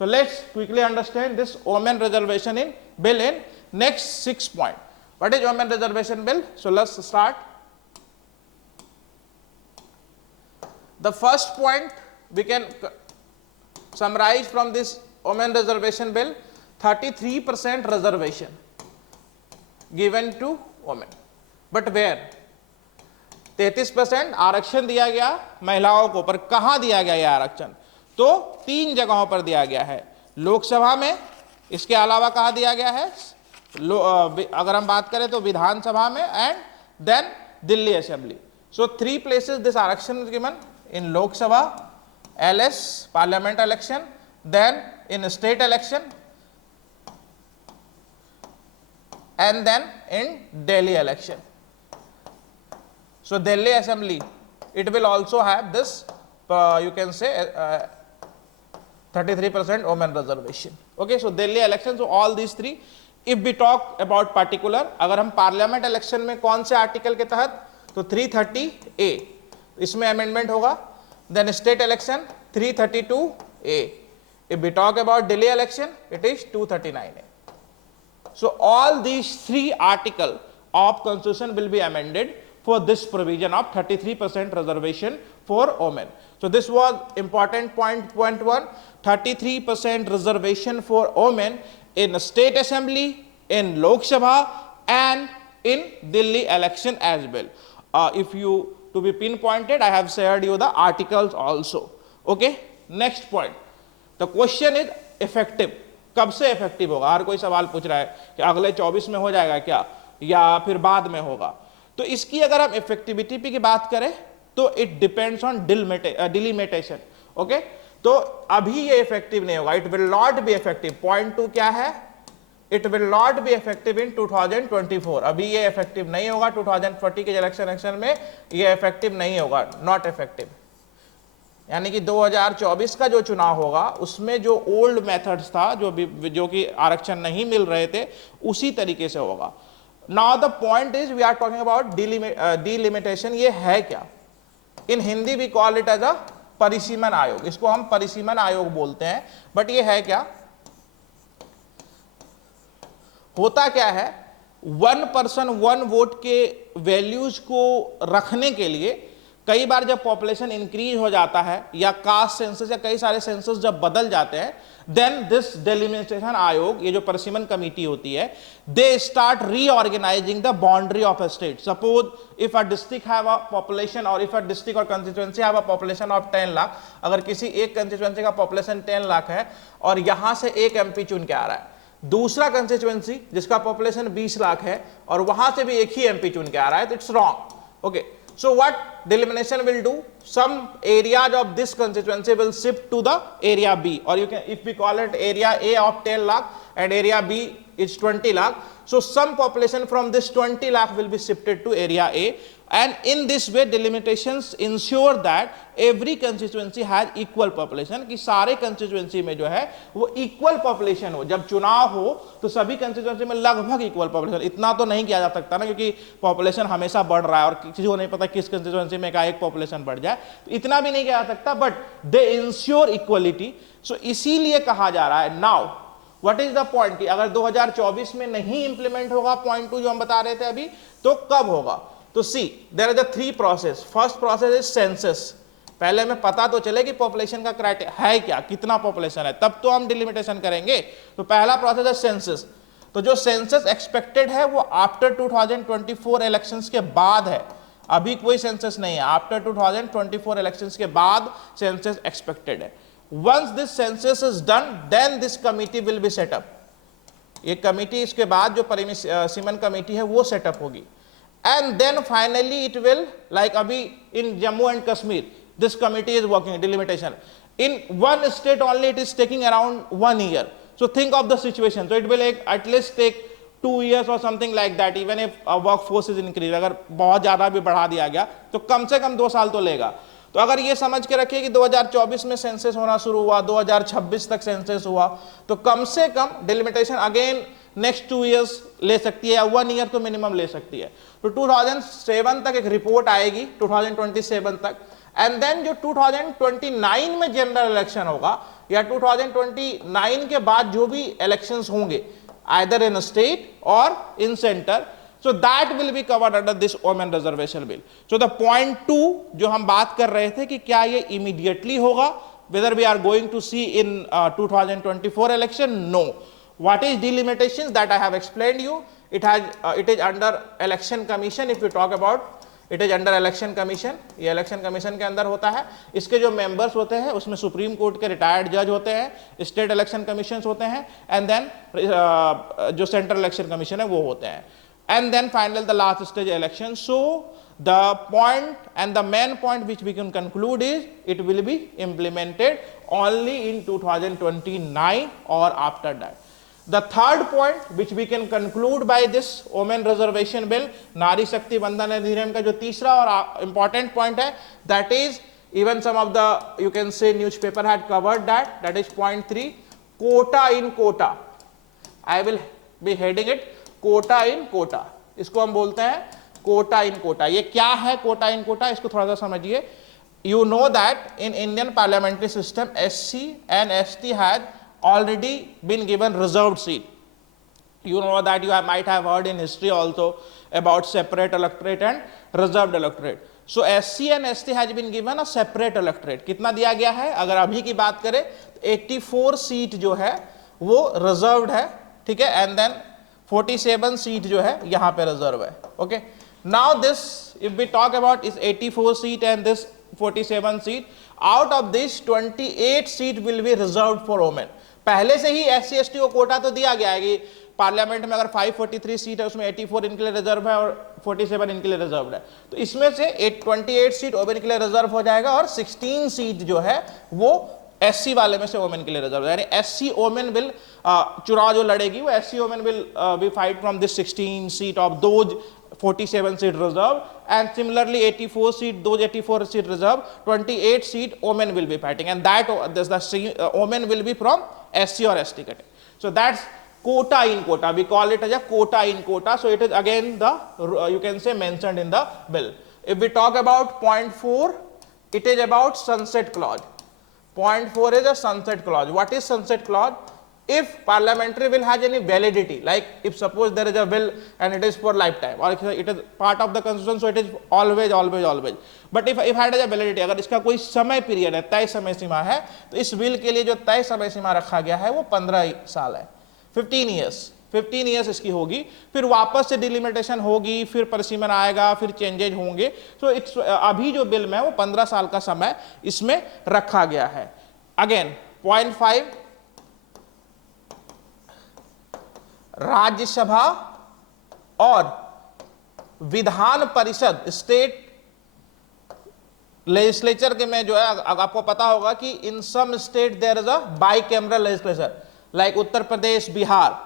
So let's quickly understand this women reservation in bill in next 6 point. What is women reservation bill? So let's start. The first point we can summarize from this women reservation bill, 33% reservation given to women. But where? 33% आरक्षण दिया गया महिलाओं को, पर कहां दिया गया यह आरक्षण? तो 3 जगहों पर दिया गया है, लोकसभा में, इसके अलावा कहां दिया गया है? अगर हम बात करें तो विधानसभा में, and then Delhi assembly. So 3 places this आरक्षण is given, in Lok Sabha, LS parliament election, then in state election, and then in Delhi election. So Delhi assembly, it will also have this you can say 33% women reservation. Okay, so Delhi election, so all these 3. If we talk about particular, अगर हम parliament election में कौन से article के तहत, तो 330A इसमें amendment होगा. Then state election 332A. If we talk about Delhi election, it is 239A. So all these 3 articles of constitution will be amended for this provision of 33% reservation for women. So this was important point 1, 33% reservation for women in state assembly, in Lok Sabha, and in Delhi election as well. If you to be pinpointed, I have shared you the articles also. Okay, next point. The question is effective. कब से effective होगा? हर कोई सवाल पूछ रहा है कि अगले 24 में हो जाएगा क्या, या फिर बाद में होगा. तो इसकी अगर हम इफेक्टिविटी की बात करें तो it depends on delimitation. Okay, तो अभी ये इफेक्टिव नहीं होगा, it will not be effective. Point 2 क्या है? It will not be effective in 2024. अभी ये इफेक्टिव नहीं होगा. 2040 के इलेक्शन में ये इफेक्टिव नहीं होगा, नॉट इफेक्टिव. यानी कि 2024 का जो चुनाव होगा उसमें जो ओल्ड मेथड्स था, जो कि आरक्षण नहीं मिल रहे थे, उसी तरीके से होगा. Now the point is we are talking about delimitation. ये है क्या? In Hindi we call it as a parisiman ayog. इसको हम परिसीमन आयोग बोलते हैं. बट ये है क्या? होता क्या है, 1 person 1 वोट के वैल्यूज को रखने के लिए कई बार जब पॉपुलेशन इंक्रीज हो जाता है, या कास्ट सेंसस या कई सारे सेंसस जब बदल जाते हैं, देन दिस डिलिमिटेशन आयोग, ये जो परिसीमन कमेटी होती है, they start reorganising the boundary of a state. Suppose if a district have a population, और इफ अ डिस्ट्रिक्ट और constituency have a population of 10 lakh, अगर किसी एक कंस्टिट्यूएंसी का पॉपुलेशन 10 लाख है और यहां से एक एमपी चुन के आ रहा है, दूसरा कंस्टिट्यूएंसी जिसका पॉपुलेशन 20 लाख है और वहां से भी एक ही एमपी चुन के आ रहा है, तो it's wrong. Okay, so what delimitation will do? Some areas of this constituency will shift to the area B, or you can, if we call it area A of 10 lakh and area B is 20 lakh, so some population from this 20 lakh will be shifted to area A, and in this way delimitations ensure that every constituency has equal population, कि सारे constituency में जो है वो equal population हो. जब चुनाव हो तो सभी constituency में लगभग equal population. इतना तो नहीं किया जा सकता ना, क्योंकि population हमेशा बढ़ रहा है और किसी को नहीं पता किस constituency में का एक population बढ़ जाए, तो इतना भी नहीं किया जा सकता. but they ensure equality. so इसीलिए कहा जा रहा है. now what is the point कि अगर 2024 में नहीं implement होगा point 2 जो हम बता रहे थे अभी, तो कब होगा? तो see there is a 3 process. First process is census. पहले हमें पता तो चले कि पॉपुलेशन का क्राइटेरिया है क्या, कितना पॉपुलेशन है, तब तो हम डिलिमिटेशन करेंगे. तो पहला प्रोसेस है सेंसस. तो जो सेंसस एक्सपेक्टेड है वो आफ्टर 2024 इलेक्शंस के बाद है. अभी कोई सेंसस नहीं है. आफ्टर 2024 इलेक्शंस के बाद सेंसस एक्सपेक्टेड है. Once this census is done, then this committee will be set up. ये कमिटी इसके बाद जो परिसीमन कमेटी है वो सेटअप होगी. And then finally it will, like abhi in Jammu and Kashmir, this committee is working delimitation. In one state only it is taking around 1 year. So think of the situation. So it will at least take 2 years or something like that, even if a workforce is increased. अगर बहुत ज़्यादा भी बढ़ा दिया गया तो कम से कम 2 साल तो लेगा. तो अगर ये समझ के रखिए कि 2024 में सेंसस होना शुरू हुआ, 2026 तक सेंसस हुआ, तो कम से कम डिलिमिटेशन अगेन नेक्स्ट 2 years ले सकती है, या 1 year तो मिनिमम ले सकती है. तो 2007 तक एक रिपोर्ट आएगी, 2027 तक, एंड देन जो 2029 में जनरल इलेक्शन होगा, या 2029 के बाद जो भी इलेक्शंस होंगे आइदर इन स्टेट और इन centre, so that will be covered under this women reservation bill. So the point 2 जो हम बात कर रहे थे कि क्या ये immediately होगा, whether we are going to see in 2024 election, no. What is delimitations that I have explained you? It is under election commission. If you talk about it is under election commission, ये election commission के अंदर होता है. इसके जो members होते हैं उसमें सुप्रीम कोर्ट के रिटायर्ड जज होते हैं, स्टेट इलेक्शन कमीशन होते हैं, एंड देन जो सेंट्रल इलेक्शन कमीशन है वो होते हैं, and then finally the last stage election. So the point and the main point which we can conclude is it will be implemented only in 2029 or after that. The third point which we can conclude by this women reservation bill, नारी शक्ति वंदन अधिनियम का जो तीसरा और important point है, that is even some of the you can say newspaper had covered that is point 3, quota in quota. I will be heading it Kota इन कोटा, इसको हम बोलते हैं कोटा इन कोटा. ये क्या है कोटा इन कोटा, इसको थोड़ा सा समझिए. You know that in Indian parliamentary system SC and ST had already been given reserved seat. You know that you might have heard in history also about separate electorate and reserved electorate. So SC and ST has been given a separate electorate. कितना दिया गया है, अगर अभी की बात करें 84 seat जो है वो रिजर्व्ड है, ठीक है, एंड देन 47 सीट जो है यहां पे रिजर्व है. Okay, now this if we talk about इस 84 seat and this 47 seat, out of this 28 seat will be reserved for women. पहले से ही SC ST को कोटा तो दिया गया है कि पार्लियामेंट में अगर 543 सीट है उसमें 84 इनके लिए रिजर्व है और 47 इनके लिए रिजर्व है, तो इसमें से 28 सीट वुमेन के लिए रिजर्व हो जाएगा और 16 सीट जो है वो SC वाले में से वुमेन के लिए रिजर्व है. यानी SC वुमेन विल चुनाव जो लड़ेगी वो SC women will be fight from this 16 seat of those 47 seat reserve, and similarly 84 seat, those 84 seat reserve, 28 seat women will be fighting, and that the women will be from SC or ST category. So that's quota in quota. We call it as a quota in quota. So it is again the you can say mentioned in the bill. If we talk about point 4, it is about sunset clause. Point 4 is a sunset clause. What is sunset clause? If parliamentary bill has any validity, like if suppose there is a bill and it is for lifetime or it is part of the constitution, so it is always. But if had a validity, अगर इसका कोई समय period है, तय समय सीमा है, तो इस बिल के लिए जो तय समय सीमा रखा गया है वो 15 साल है, 15 ईयर्स इसकी होगी. फिर वापस से डिलिमिटेशन होगी, फिर परिसीमन आएगा, फिर चेंजेज होंगे. तो इट्स अभी जो बिल में वो 15 साल का समय इसमें रखा गया है. अगेन पॉइंट 5, राज्यसभा और विधान परिषद स्टेट लेजिस्लेचर के में जो है, आपको पता होगा कि in some state there is a bicameral legislature, like Uttar Pradesh, Bihar,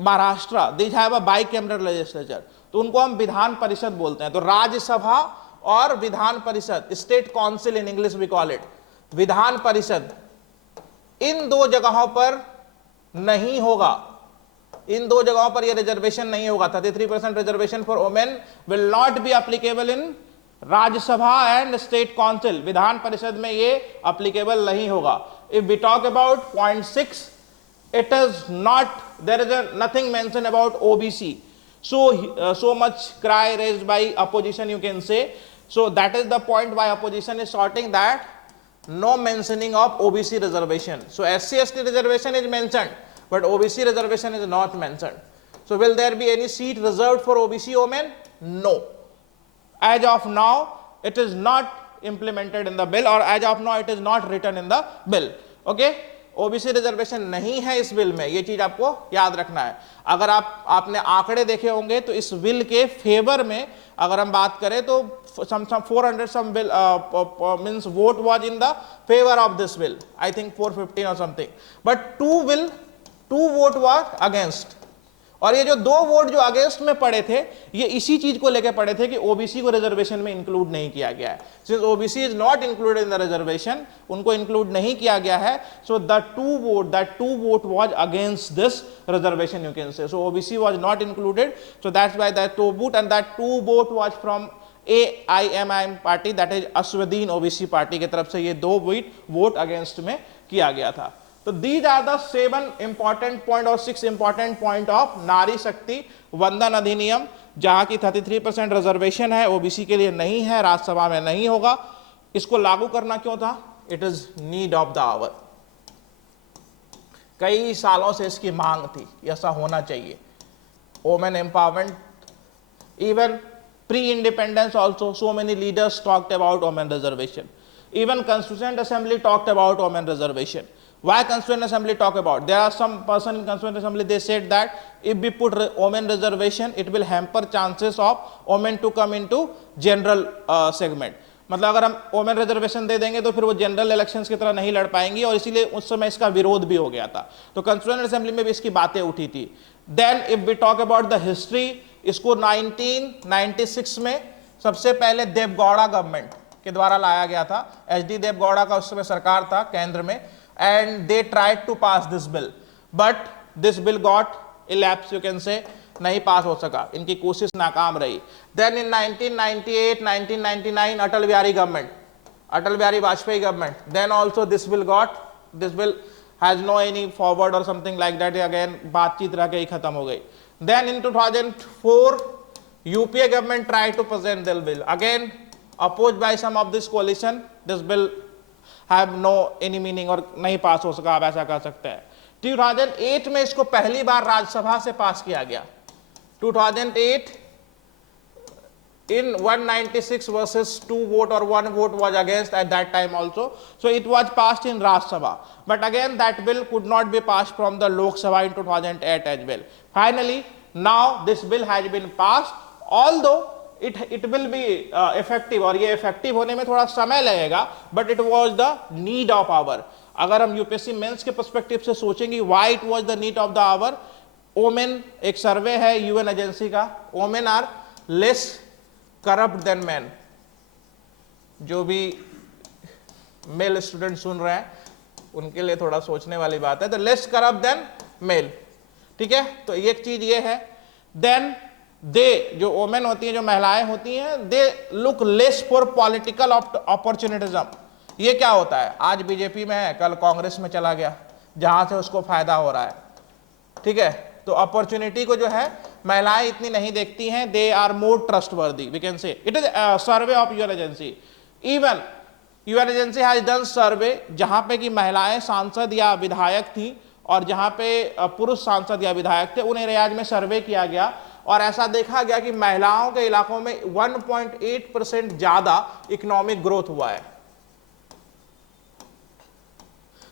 Maharashtra, these have a bicameral legislature, तो उनको हम विधान परिषद बोलते हैं. तो राज्यसभा और Vidhan Parishad, state council in English we call it, Vidhan Parishad, इन दो जगहों पर नहीं होगा, इन दो जगहों पर यह रिजर्वेशन नहीं होगा. 33% reservation for women will not be applicable in Rajya Sabha and state council, Vidhan Parishad में ये एप्लीकेबल नहीं होगा. If we talk about point 6, it is not, there is nothing mentioned about OBC, so much cry raised by opposition, you can say. So that is the point why opposition is shouting that no mentioning of OBC reservation. So SC ST reservation is mentioned, but OBC reservation is not mentioned. So will there be any seat reserved for OBC women? No. As of now it is not implemented in the bill, or as of now it is not written in the bill. Okay, OBC reservation नहीं है इस bill में, ये चीज आपको याद रखना है. अगर आपने आंकड़े देखे होंगे तो इस बिल के फेवर में अगर हम बात करें तो 400 some bill means vote was in the favor of this bill, I think 415 or something, but 2 vote was against. और ये जो 2 वोट जो अगेंस्ट में पड़े थे ये इसी चीज को लेकर पड़े थे कि ओबीसी को रिजर्वेशन में इंक्लूड नहीं किया गया है. Since OBC is not included in the reservation, उनको इंक्लूड नहीं किया गया है, so that 2 vote was against this reservation, you can say. So OBC was not included, so that's why that 2 vote and that 2 vote was from AIMIM party, that is Asaduddin OBC party की तरफ से ये 2 vote against में किया गया था। तो these are the 7 important point और 6 इंपॉर्टेंट पॉइंट ऑफ नारी शक्ति वंदन अधिनियम, जहां की 33% रिजर्वेशन है, ओबीसी के लिए नहीं है, राज्यसभा में नहीं होगा। इसको लागू करना क्यों था? It is need of the hour. कई सालों से इसकी मांग थी, ऐसा होना चाहिए। Women empowerment, even pre-independence also, so many leaders talked about women reservation. Even Constituent Assembly talked about women reservation. Why Constituent Assembly talk about? There are some person in Constituent Assembly, they said that if we put women reservation, it will hamper chances of women to come into general segment. मतलब अगर हम women reservation दे देंगे तो फिर वो general elections की तरह नहीं लड़ पाएंगी, और इसीलिए उस समय इसका विरोध भी हो गया था। तो कंस्टिट्यूएंट असेंबली में भी इसकी बातें उठी थी। Then if we talk about the history, इसको 1996 में सबसे पहले देवगौड़ा गवर्नमेंट के द्वारा लाया गया था। एचडी देवगौड़ा का उस समय सरकार था केंद्र में, and they tried to pass this bill, but this bill got elapse, you can say, नहीं पास हो सका, इनकी कोशिश नाकाम रही। Then in 1998 1999 Atal Bihari government, Atal Bihari Vajpayee government, then also this bill has no any forward or something like that, again बातचीत रह गई, खत्म हो गई। Then in 2004, UPA government tried to present the bill. Again, opposed by some of this coalition, this bill have no any meaning और नहीं pass हो सका, आप ऐसा कर सकते हैं। 2008 में इसको पहली बार राज्यसभा से पास किया गया। 2008 in 196 versus 2 vote or 1 vote was against at that time also. So it was passed in Rajya Sabha. But again that bill could not be passed from the Lok Sabha in 2008 as well. Finally, now this bill has been passed, although it will be effective, और ये effective होने में थोड़ा समय लगेगा, but it was the need of hour. अगर हम UPSC mains के पर्सपेक्टिव से सोचेंगे why it was the need of the hour, women, एक सर्वे है यूएन एजेंसी का, women are less corrupt than men। जो भी मेल स्टूडेंट सुन रहे हैं उनके लिए थोड़ा सोचने वाली बात है, तो लेस करप्ट देन मेल, ठीक है। तो एक चीज ये है। देन दे, जो वोमेन होती हैं, जो महिलाएं होती हैं, they look less for political अपॉर्चुनिटिज्म। ये क्या होता है? आज बीजेपी में है, कल कांग्रेस में चला गया, जहां से उसको फायदा हो रहा है, ठीक है। तो अपॉर्चुनिटी को जो है महिलाएं इतनी नहीं देखती हैं, they are more trustworthy, we can say. It is survey of UN agency, even UN agency has done survey जहां पे कि महिलाएं सांसद या विधायक थी, और जहां पे पुरुष सांसद या विधायक थे, उन एरियाज में सर्वे किया गया, और ऐसा देखा गया कि महिलाओं के इलाकों में 1.8% ज्यादा इकोनॉमिक ग्रोथ हुआ है।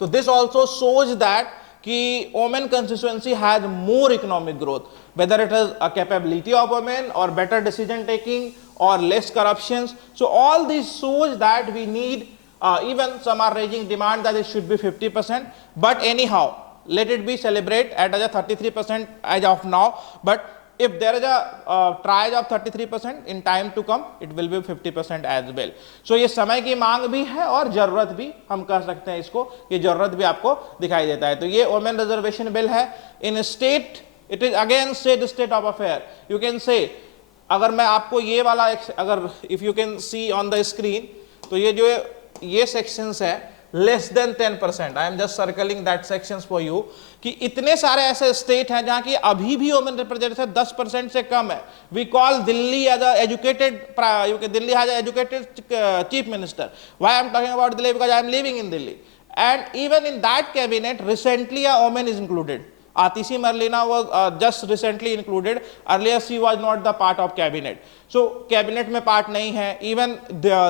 तो दिस ऑल्सो शोज दैट कि women constituency has more economic growth, whether it is a capability of women or better decision taking or less corruptions. So all these shows that we need, even some are raising demand that it should be 50%, but anyhow let it be celebrate at a 33% as of now, but if there is a trial of 33%, in time to come it will be 50% as well. So ये समय की मांग भी है और जरूरत भी, हम कह सकते हैं इसको, ये जरूरत भी आपको दिखाई देता है। तो ये वोमेन रिजर्वेशन बिल है। इन state it is again state of affair, you can से। अगर मैं आपको ये वाला, अगर if you can see on the screen, तो ये जो ये सेक्शंस है less than 10%, I am just circling that sections for you, कि इतने सारे ऐसे स्टेट हैं जहां की अभी भी वोमेन रिप्रेजेंटेशन 10% से कम है। We call Delhi as educated, Delhi has educated chief minister. Why I am talking about Delhi? Because I am living in Delhi, and even in that cabinet recently a women is included. Atisi Marlina was just recently included. Earlier she was not the part of cabinet. So cabinet में part नहीं है. Even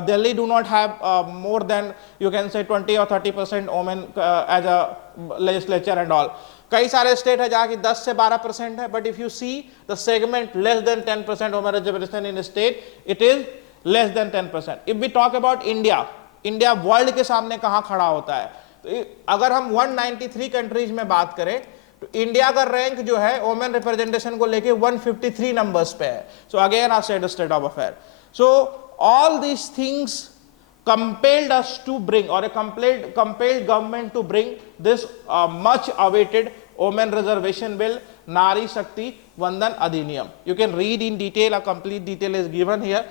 Delhi do not have more than, you can say, 20 or 30% women as a legislature and all. कई सारे state है जहाँ की 10 से 12% है, but if you see the segment less than 10% women representation in a state, it is less than 10%. If we talk about India, India world के सामने कहाँ खड़ा होता है? तो अगर हम 193 कंट्रीज में बात करें, इंडिया का रैंक जो है वोमेन रिप्रेजेंटेशन को लेके 153 नंबर्स पे है। So again I said state of affair. So all these things compelled us to bring, or a compelled government to bring this much awaited women reservation bill, Nari Shakti Vandan Adhiniyam. You can read in detail, a complete detail is given here.